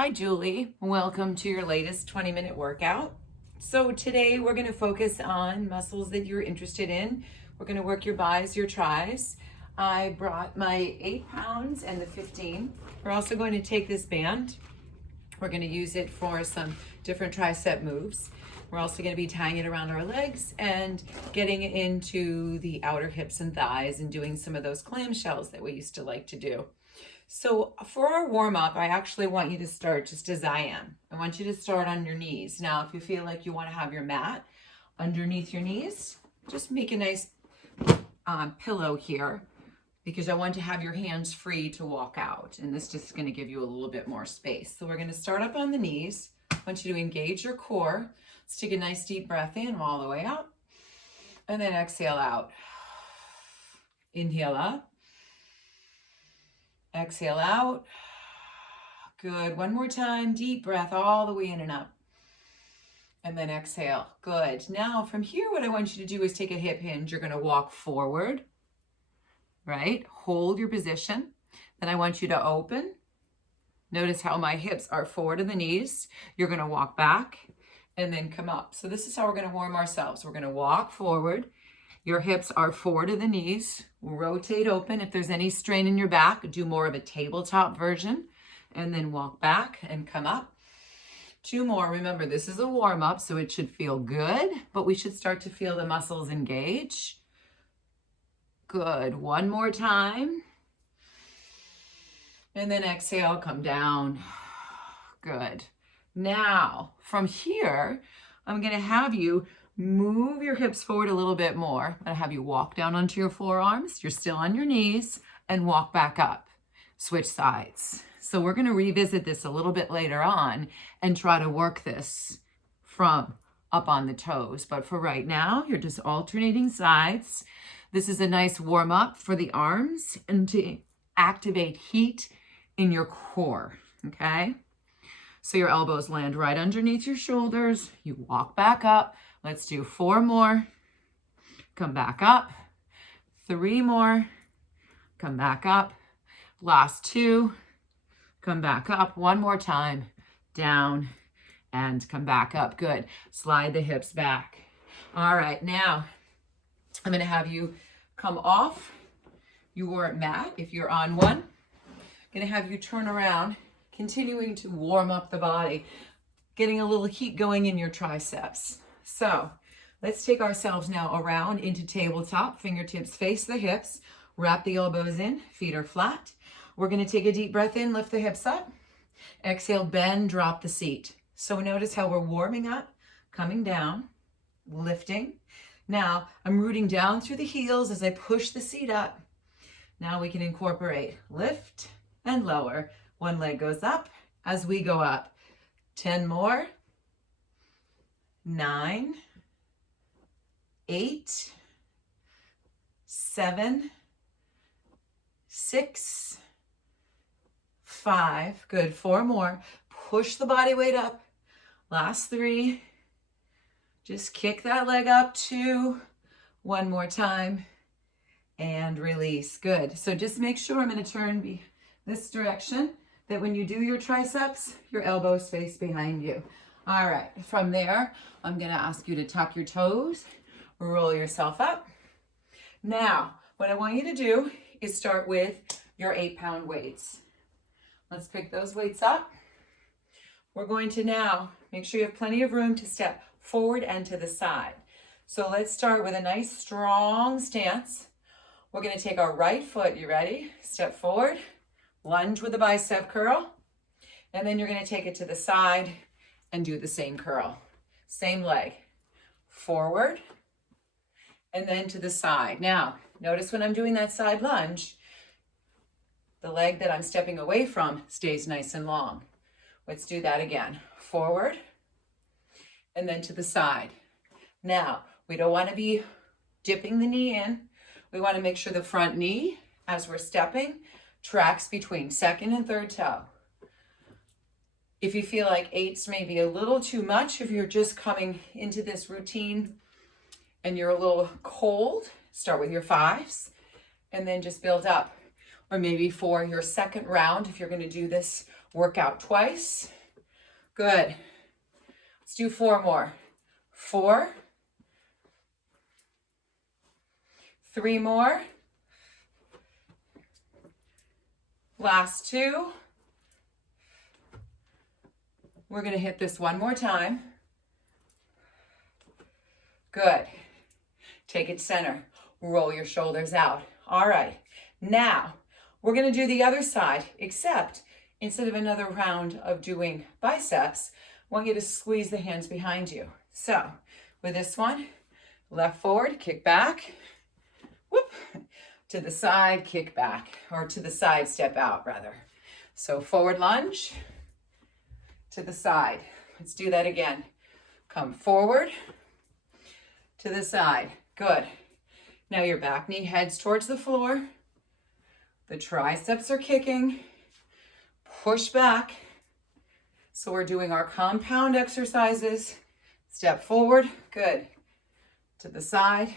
Hi, Julie. Welcome to your latest 20-minute workout. So today we're going to focus on muscles that you're interested in. We're going to work your bis, your tris. I brought my 8 pounds and the 15. We're also going to take this band. We're going to use it for some different tricep moves. We're also going to be tying it around our legs and getting into the outer hips and thighs and doing some of those clamshells that we used to like to do. So for our warm-up, I actually want you to start just as I am. I want you to start on your knees. Now, if you feel like you want to have your mat underneath your knees, just make a nice pillow here because I want to have your hands free to walk out. And this just is going to give you a little bit more space. So we're going to start up on the knees. I want you to engage your core. Let's take a nice deep breath in all the way up. And then exhale out. Inhale up. Exhale out. Good. One more time. Deep breath all the way in and up. And then exhale. Good. Now from here, what I want you to do is take a hip hinge. You're going to walk forward, right? Hold your position. Then I want you to open. Notice how my hips are forward of the knees. You're going to walk back and then come up. So this is how we're going to warm ourselves. We're going to walk forward. Your hips are forward of the knees. Rotate open. If there's any strain in your back, do more of a tabletop version. And then walk back and come up. 2 more. Remember, this is a warm-up, so it should feel good, but we should start to feel the muscles engage. Good. 1 more time. And then exhale, come down. Good. Now, from here, I'm going to have you move your hips forward a little bit more. I'm going to have you walk down onto your forearms. You're still on your knees and walk back up. Switch sides. So we're going to revisit this a little bit later on and try to work this from up on the toes. But for right now, you're just alternating sides. This is a nice warm up for the arms and to activate heat in your core. Okay. So your elbows land right underneath your shoulders. You walk back up. Let's do 4 more. Come back up. 3 more. Come back up. Last 2. Come back up. 1 more time. Down and come back up. Good. Slide the hips back. All right. Now I'm going to have you come off your mat if you're on one. I'm going to have you turn around, continuing to warm up the body, getting a little heat going in your triceps. So let's take ourselves now around into tabletop. Fingertips face the hips. Wrap the elbows in. Feet are flat. We're going to take a deep breath in. Lift the hips up. Exhale, bend, drop the seat. So notice how we're warming up, coming down, lifting. Now I'm rooting down through the heels as I push the seat up. Now we can incorporate lift and lower. 1 leg goes up as we go up. 10 more. 9, 8, 7, 6, 5. Good. 4 more. Push the body weight up. Last 3. Just kick that leg up. 2. 1 more time. And release. Good. So just make sure I'm going to turn this direction, that when you do your triceps, your elbows face behind you. All right, from there, I'm going to ask you to tuck your toes, roll yourself up. Now, what I want you to do is start with your 8-pound weights. Let's pick those weights up. We're going to now make sure you have plenty of room to step forward and to the side. So let's start with a nice strong stance. We're going to take our right foot, you ready? Step forward, lunge with a bicep curl, and then you're going to take it to the side and do the same curl. Same leg. Forward and then to the side. Now, notice when I'm doing that side lunge, the leg that I'm stepping away from stays nice and long. Let's do that again. Forward and then to the side. Now, we don't want to be dipping the knee in. We want to make sure the front knee, as we're stepping, tracks between second and third toe. If you feel like 8's maybe a little too much, if you're just coming into this routine and you're a little cold, start with your 5s and then just build up. or maybe for your second round, if you're going to do this workout twice. Good. Let's do 4 more. 4. 3 more. Last 2. We're going to hit this one more time. Good. Take it center. Roll your shoulders out. All right. Now, we're going to do the other side, except instead of another round of doing biceps, I want you to squeeze the hands behind you. So, with this one, left forward, kick back. Whoop. To the side, kick back. Or to the side, step out, rather. So, forward lunge. To the side. Let's do that again. Come forward. To the side. Good. Now your back knee heads towards the floor. The triceps are kicking. Push back. So we're doing our compound exercises. Step forward. Good. To the side.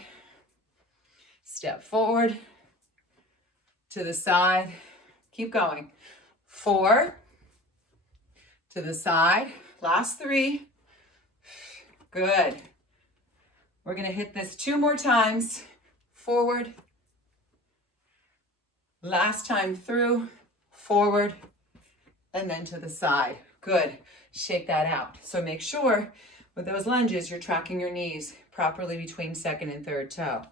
Step forward. To the side. Keep going. 4. To the side. Last 3. Good. We're going to hit this 2 more times. Forward. Last time through. Forward. And then to the side. Good. Shake that out. So make sure with those lunges, you're tracking your knees properly between second and third toe.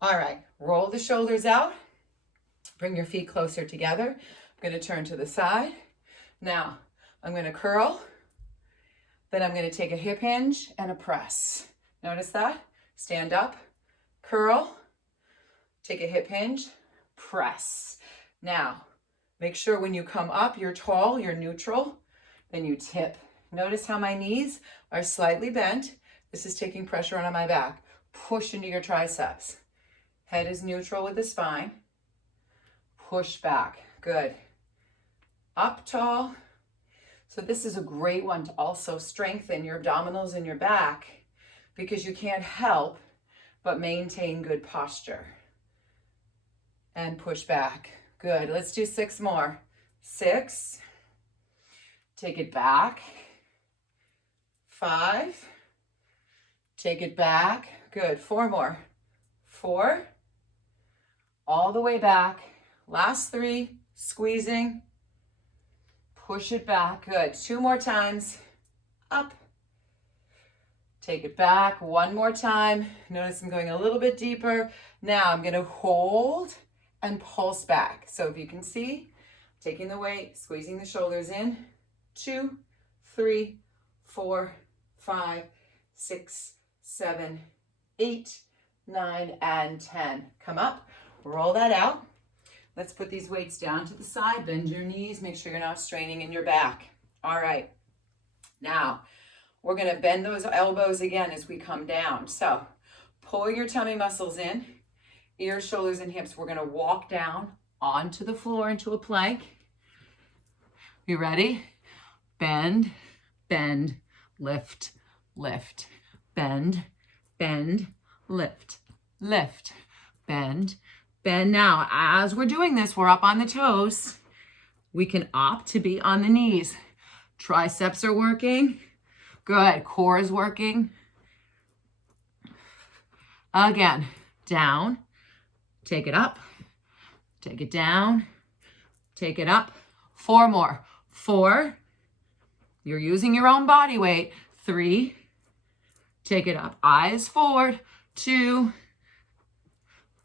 All right. Roll the shoulders out. Bring your feet closer together. I'm going to turn to the side. Now, I'm going to curl. Then I'm going to take a hip hinge and a press. Notice that? Stand up, curl, take a hip hinge, press. Now, make sure when you come up, you're tall, you're neutral, then you tip. Notice how my knees are slightly bent. This is taking pressure on my back. Push into your triceps. Head is neutral with the spine. Push back. Good. Up tall. So this is a great one to also strengthen your abdominals and your back, because you can't help but maintain good posture. And push back. Good. Let's do 6 more. 6. Take it back. 5. Take it back. Good. 4 more. 4. All the way back. Last 3. Squeezing. Push it back. Good. 2 more times. Up. Take it back. 1 more time. Notice I'm going a little bit deeper. Now I'm going to hold and pulse back. So if you can see, taking the weight, squeezing the shoulders in. 2, 3, 4, 5, 6, 7, 8, 9, and 10. Come up. Roll that out. Let's put these weights down to the side. Bend your knees. Make sure you're not straining in your back. All right. Now, we're going to bend those elbows again as we come down. So, pull your tummy muscles in, ears, shoulders, and hips. We're going to walk down onto the floor into a plank. You ready? Bend, bend, lift, lift. Bend, bend, lift, lift. Bend, bend. Now, as we're doing this, we're up on the toes. We can opt to be on the knees. Triceps are working. Good. Core is working. Again, down. Take it up. Take it down. Take it up. 4 more. 4. You're using your own body weight. 3. Take it up. Eyes forward. 2.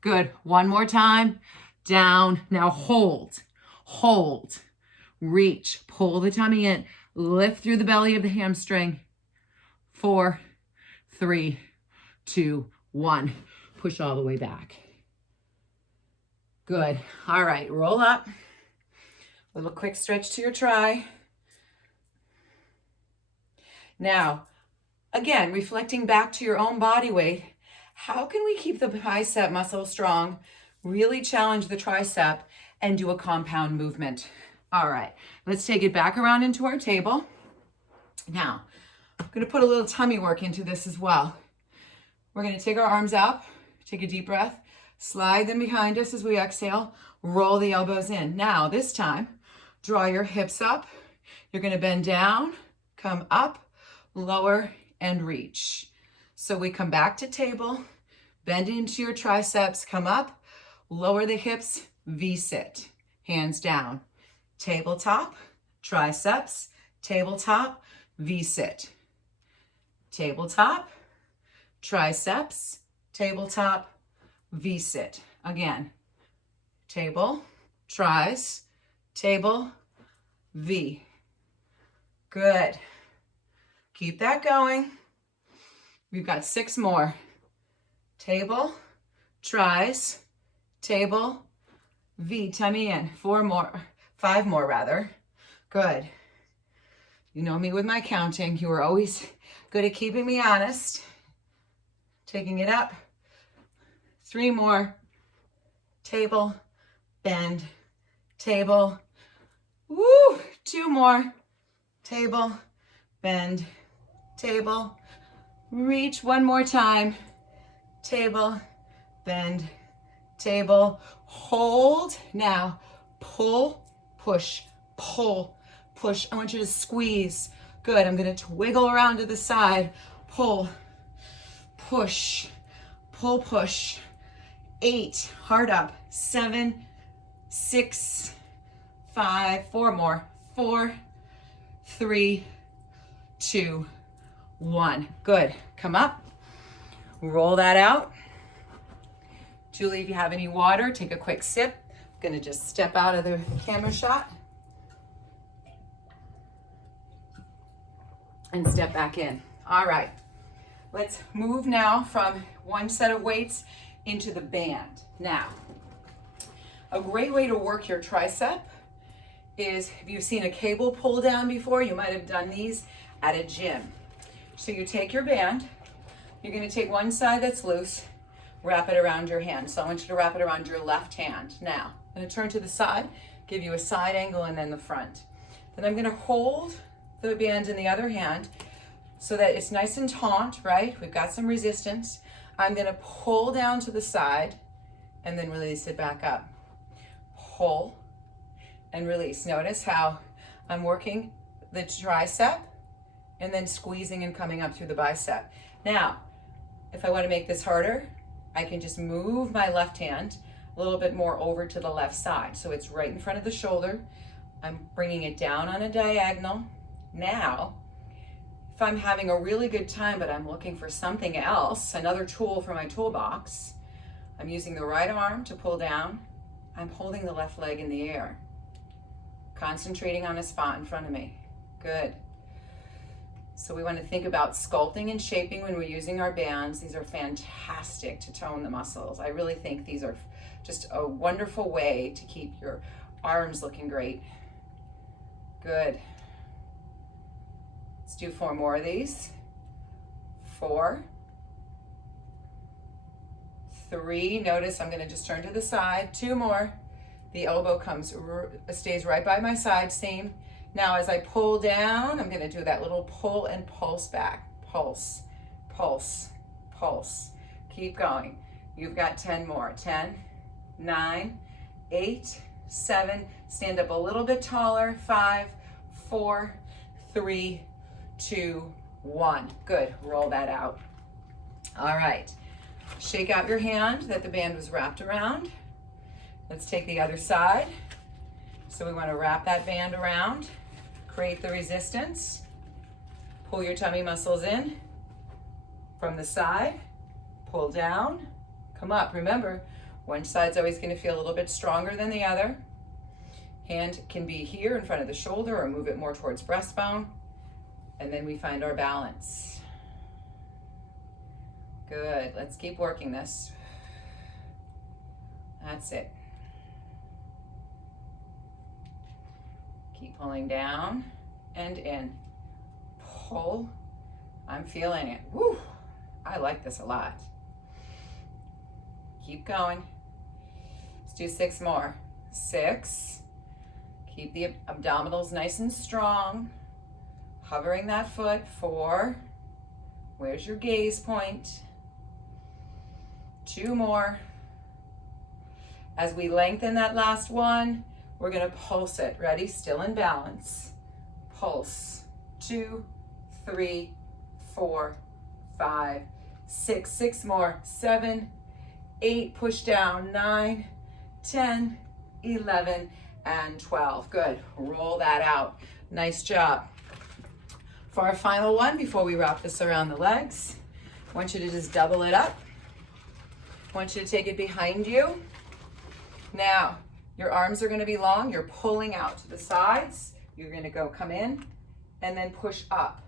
Good. 1 more time. Down. Now hold. Hold. Reach. Pull the tummy in. Lift through the belly of the hamstring. 4, 3, 2, 1. Push all the way back. Good. All right. Roll up. Little quick stretch to your tri. Now, again, reflecting back to your own body weight, how can we keep the bicep muscle strong, really challenge the tricep, and do a compound movement? All right, let's take it back around into our table. Now, I'm going to put a little tummy work into this as well. We're going to take our arms up, take a deep breath, slide them behind us as we exhale, Roll the elbows in. Now, this time, draw your hips up. You're gonna bend down, come up, lower, and reach. So we come back to table, bend into your triceps, come up, lower the hips, V-sit, hands down. Tabletop, triceps, tabletop, V-sit. Tabletop, triceps, tabletop, V-sit. Again, table, tries, table, V. Good. Keep that going. We've got 6 more. Table, tries, table, V. Tummy in. 4 more, 5 more rather. Good. You know me with my counting. You are always good at keeping me honest. Taking it up. 3 more. Table, bend, table. Woo! 2 more. Table, bend, table. Reach 1 more time. Table, bend, table. Hold. Now, pull, push, pull, push. I want you to squeeze. Good. I'm going to wiggle around to the side. Pull, push, pull, push. 8. Hard up. 7, 6, 5. 4 more. 4, 3, 2, 1. Good. Come up. Roll that out. Julie, if you have any water, take a quick sip. I'm going to just step out of the camera shot and step back in. All right. Let's move now from one set of weights into the band. Now, a great way to work your tricep is, if you've seen a cable pull down before, you might have done these at a gym. So you take your band, you're going to take one side that's loose, wrap it around your hand. So I want you to wrap it around your left hand. Now, I'm going to turn to the side, give you a side angle and then the front. Then I'm going to hold the band in the other hand so that it's nice and taut, right? We've got some resistance. I'm going to pull down to the side and then release it back up. Pull and release. Notice how I'm working the tricep and then squeezing and coming up through the bicep. Now, if I want to make this harder, I can just move my left hand a little bit more over to the left side. So it's right in front of the shoulder. I'm bringing it down on a diagonal. Now, if I'm having a really good time, but I'm looking for something else, another tool for my toolbox, I'm using the right arm to pull down. I'm holding the left leg in the air, concentrating on a spot in front of me. Good. So we want to think about sculpting and shaping when we're using our bands. These are fantastic to tone the muscles. I really think these are just a wonderful way to keep your arms looking great. Good. Let's do 4 more of these. 4, 3. Notice I'm going to just turn to the side. 2 more. The elbow stays right by my side. Same. Now as I pull down, I'm going to do that little pull and pulse back. Pulse, pulse, pulse. Keep going. You've got 10 more. 10, 9, 8, 7. Stand up a little bit taller. 5, 4, 3, 2, 1. Good. Roll that out. All right. Shake out your hand that the band was wrapped around. Let's take the other side. So we want to wrap that band around, create the resistance, pull your tummy muscles in from the side, pull down, come up. Remember, one side's always going to feel a little bit stronger than the other. Hand can be here in front of the shoulder or move it more towards breastbone. And then we find our balance. Good. Let's keep working this. That's it. Keep pulling down and in. Pull. I'm feeling it. Woo! I like this a lot. Keep going. Let's do 6 more. 6. Keep the abdominals nice and strong. Hovering that foot. 4. Where's your gaze point? 2 more. As we lengthen that last one, we're gonna pulse it. Ready? Still in balance. Pulse. 2, 3, 4, 5, 6. 6 more. 7, 8. Push down. 9, 10, 11, and 12. Good. Roll that out. Nice job. For our final one, before we wrap this around the legs, I want you to just double it up. I want you to take it behind you. Now, your arms are going to be long. You're pulling out to the sides. You're going to go come in and then push up.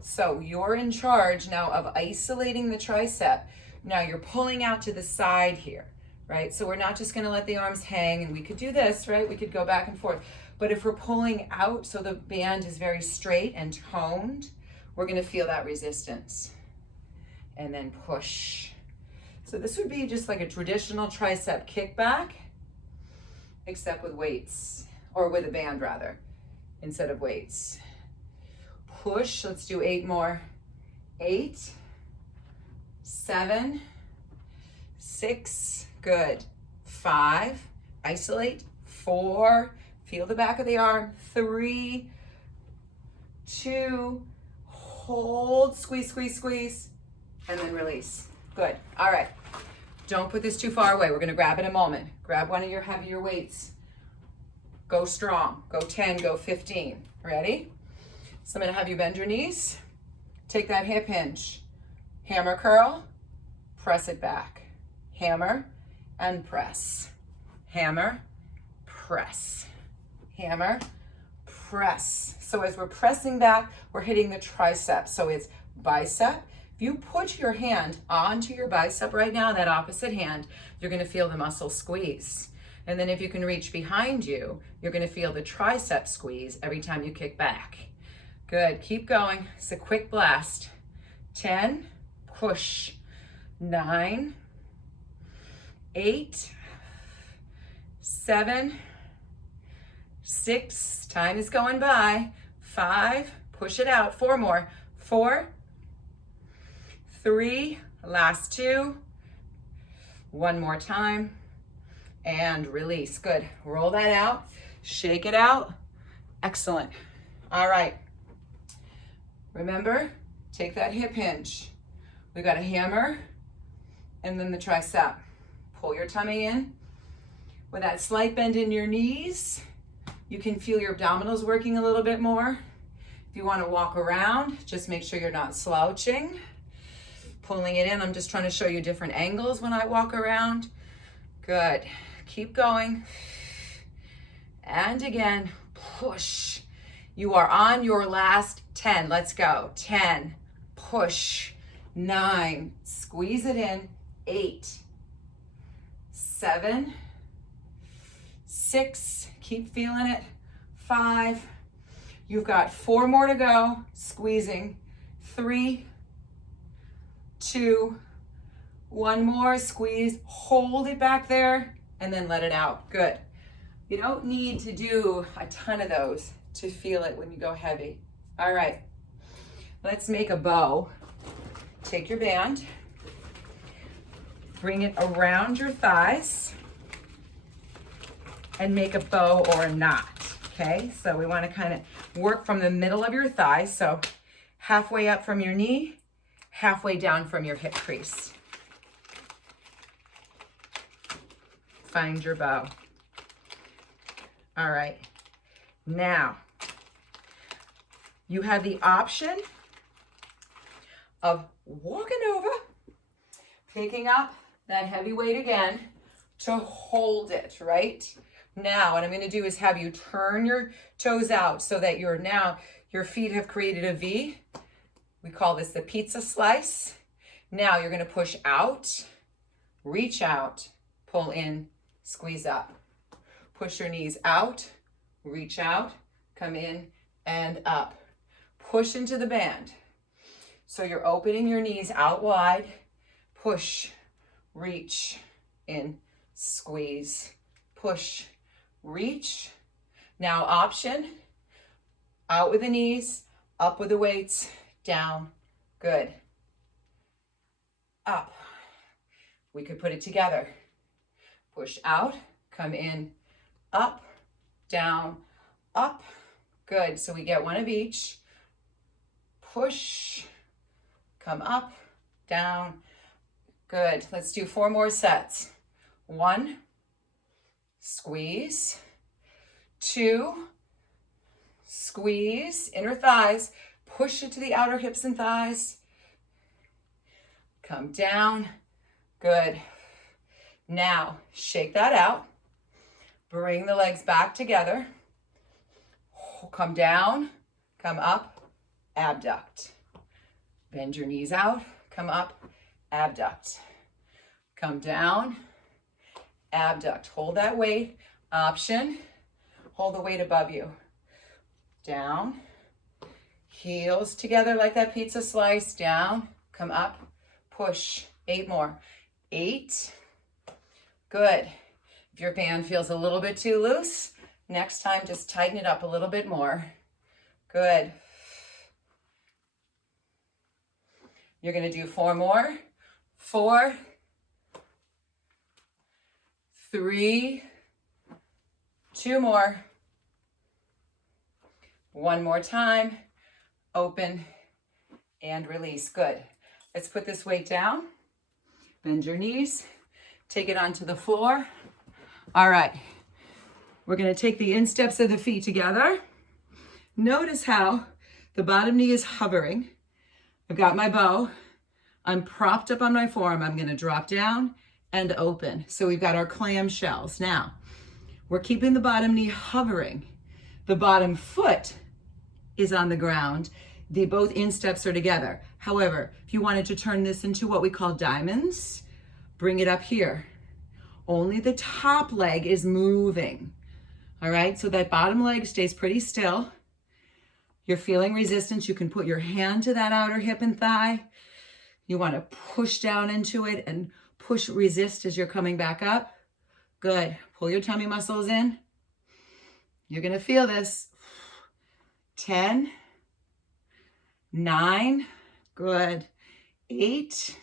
So you're in charge now of isolating the tricep. Now you're pulling out to the side here, right? So we're not just going to let the arms hang, and we could do this, right? We could go back and forth. But if we're pulling out so the band is very straight and toned, we're going to feel that resistance. And then push. So this would be just like a traditional tricep kickback, except with weights, or with a band rather, instead of weights. Push, let's do 8 more. 8, 7, 6, good. 5, isolate. 4, feel the back of the arm. 3, 2, hold, squeeze, squeeze, squeeze, and then release. Good. All right. Don't put this too far away. We're going to grab in a moment. Grab one of your heavier weights. Go strong. Go 10, go 15. Ready? So I'm going to have you bend your knees. Take that hip hinge. Hammer curl. Press it back. Hammer and press. Hammer, press. Hammer, press. So as we're pressing back, we're hitting the tricep. So it's bicep. If you put your hand onto your bicep right now, that opposite hand, you're going to feel the muscle squeeze. And then if you can reach behind you, you're going to feel the tricep squeeze every time you kick back. Good. Keep going. It's a quick blast. 10, push. 9, 8, 7, 6, time is going by. 5, push it out. 4 more. 4, 3, last 2. 1 more time. And release. Good. Roll that out. Shake it out. Excellent. All right. Remember, take that hip hinge. We got a hammer and then the tricep. Pull your tummy in. With that slight bend in your knees, you can feel your abdominals working a little bit more. If you want to walk around, just make sure you're not slouching. Pulling it in, I'm just trying to show you different angles when I walk around. Good. Keep going. And again, push. You are on your last 10. Let's go. 10, push. 9, squeeze it in. 8, 7, 6, keep feeling it. 5, you've got 4 more to go. Squeezing. 3, 2, 1 more, squeeze, hold it back there, and then let it out. Good. You don't need to do a ton of those to feel it when you go heavy. All right, let's make a bow. Take your band, bring it around your thighs, and make a bow or a knot, okay? So we wanna kind of work from the middle of your thighs, so halfway up from your knee, halfway down from your hip crease. Find your bow. All right, now you have the option of walking over, picking up that heavy weight again to hold it, right? Now what I'm gonna do is have you turn your toes out so that your feet have created a V. We call this the pizza slice. Now you're gonna push out, reach out, pull in, squeeze up. Push your knees out, reach out, come in and up. Push into the band. So you're opening your knees out wide, push, reach, in, squeeze, push, reach. Now option, out with the knees, up with the weights, down, good. Up. We could put it together. push out, come in, up, down, up. Good, so we get one of each. Push, come up, down. Good, let's do 4 more sets. 1, squeeze, 2, squeeze, inner thighs, push it to the outer hips and thighs. Come down, good. Now, shake that out. Bring the legs back together. Come down, come up, abduct. Bend your knees out, come up, abduct. Come down, abduct. Hold that weight. Option, hold the weight above you. Down, heels together like that pizza slice. Down, come up, push. 8 more. 8. Good. If your band feels a little bit too loose, next time just tighten it up a little bit more. Good. You're going to do 4 more. 4, 3, 2 more. 1 more time. Open and release. Good. Let's put this weight down. Bend your knees. Take it onto the floor. All right. We're going to take the insteps of the feet together. Notice how the bottom knee is hovering. I've got my bow. I'm propped up on my forearm. I'm going to drop down and open. So we've got our clam shells. Now, we're keeping the bottom knee hovering. The bottom foot is on the ground. Both insteps are together. However, if you wanted to turn this into what we call diamonds, bring it up here. Only the top leg is moving. All right, so that bottom leg stays pretty still. You're feeling resistance. You can put your hand to that outer hip and thigh. You want to push down into it and push, resist as you're coming back up. Good. Pull your tummy muscles in. You're going to feel this. 10, 9, good. 8,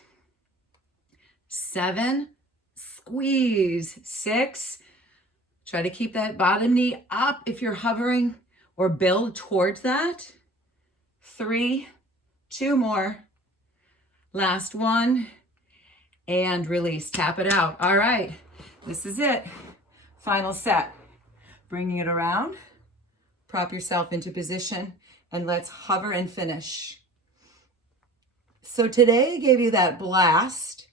7, squeeze. 6, try to keep that bottom knee up if you're hovering or build towards that. 3, 2 more. Last one, and release. Tap it out. All right, this is it. Final set. Bringing it around. Prop yourself into position, and let's hover and finish. So today I gave you that blast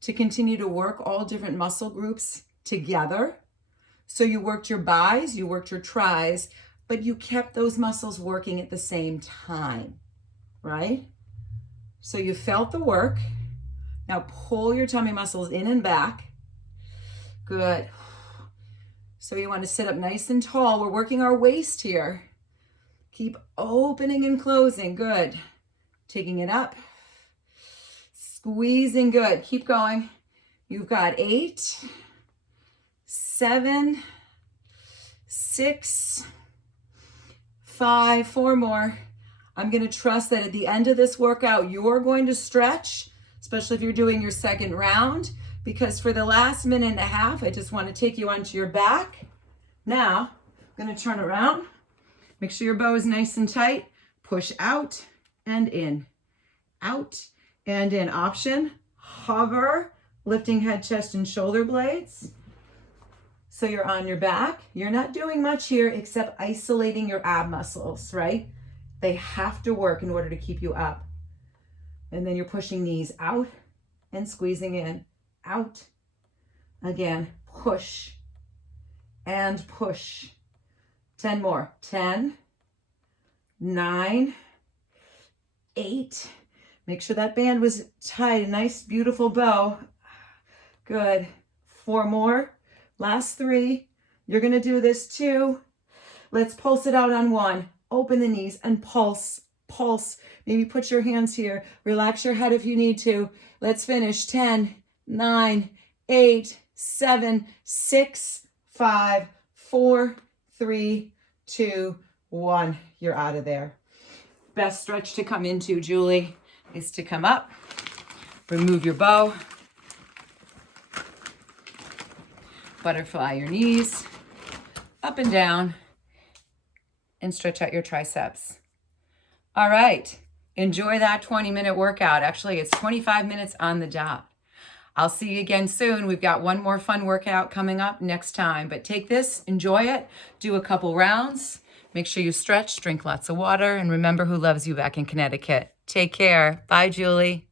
to continue to work all different muscle groups together. So you worked your bis, you worked your tris, but you kept those muscles working at the same time, right? So you felt the work. Now pull your tummy muscles in and back. Good. So you want to sit up nice and tall. We're working our waist here. Keep opening and closing. Good. Taking it up. Squeezing. Good. Keep going. You've got 8, 7, 6, 5, 4 more. I'm going to trust that at the end of this workout, you're going to stretch, especially if you're doing your second round, because for the last minute and a half, I just want to take you onto your back. Now, I'm going to turn around. Make sure your bow is nice and tight. Push out and in. Out and in. Option, hover, lifting head, chest, and shoulder blades. So you're on your back. You're not doing much here except isolating your ab muscles, right? They have to work in order to keep you up. And then you're pushing knees out and squeezing in. Out. Again, push and push. 10 more. 10, 9, 8. Make sure that band was tight. A nice, beautiful bow. Good. 4 more. Last 3. You're going to do this too. Let's pulse it out on 1. Open the knees and pulse, pulse. Maybe put your hands here. Relax your head if you need to. Let's finish. 10, 9, 8, 7, 6, 5, 4, 3, 2, 1. You're out of there. Best stretch to come into, Julie, is to come up, remove your bow, Butterfly your knees up and down and stretch out your triceps. All right, enjoy that 20-minute workout. Actually, it's 25 minutes on the dot. I'll see you again soon. We've got one more fun workout coming up next time, but take this, enjoy it, do a couple rounds, make sure you stretch, drink lots of water, and remember who loves you back in Connecticut. Take care. Bye, Julie.